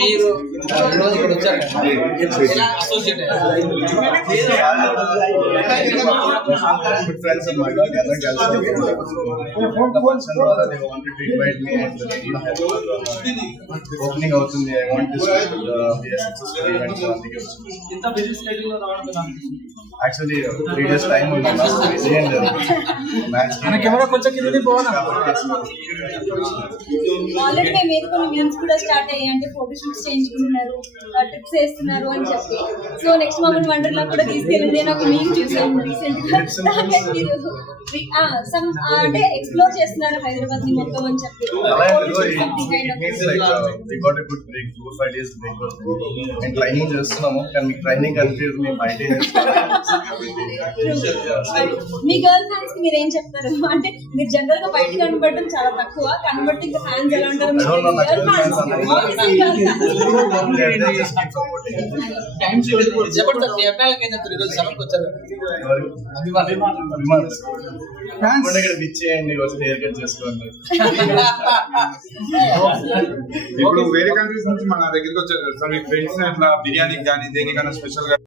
మీరు me and opening అవుతుంది. I want this be a successful event so అందుకే ఇంత బిజీ స్కెడ్యూల్లో రావడం? యాక్చువల్లీ త్రీ డేస్ టైం ఉంది. బిజీ అండ్ మ్యాచ్ మన కెమెరా కొంచెం పోవాలా? మీమ్స్ కూడా స్టార్ట్ అయ్యాయి. అంటే ఫోటో షూట్స్ చేయించుకుంటున్నారు ట్రిప్స్ వేస్తున్నారు అని చెప్పి. సో నెక్స్ట్ మమ్మల్ని వండర్లా కూడా తీసుకెళ్ళింది. నేను ఒక మీమ్ చూసాను రీసెంట్గా మీరు అంటే ఎక్స్ప్లోర్ చేస్తున్నారు హైదరాబాద్ని మొత్తం అని చెప్పి. ట్రైనింగ్ చేస్తున్నాము. కానీ ట్రైనింగ్ బయట మీ గర్ల్ ఫ్యాన్స్కి మీరు ఏం చెప్తారు? అంటే మీరు జనరల్గా బయట కనబడడం చాలా తక్కువ. కనబడితే ఇంకా ఫ్యాన్స్ ఎలా ఉంటారు? I అబ్బాయిలకి ఈరోజు సభకు వచ్చారు ఇచ్చేయండి హెయిర్ కట్ చేసుకోండి ఇప్పుడు వేరే కంట్రీస్ నుంచి మన దగ్గరికి వచ్చారు. సార్ మీ ఫ్రెండ్స్ అట్లా బిర్యానీ కానీ దేనికైనా స్పెషల్గా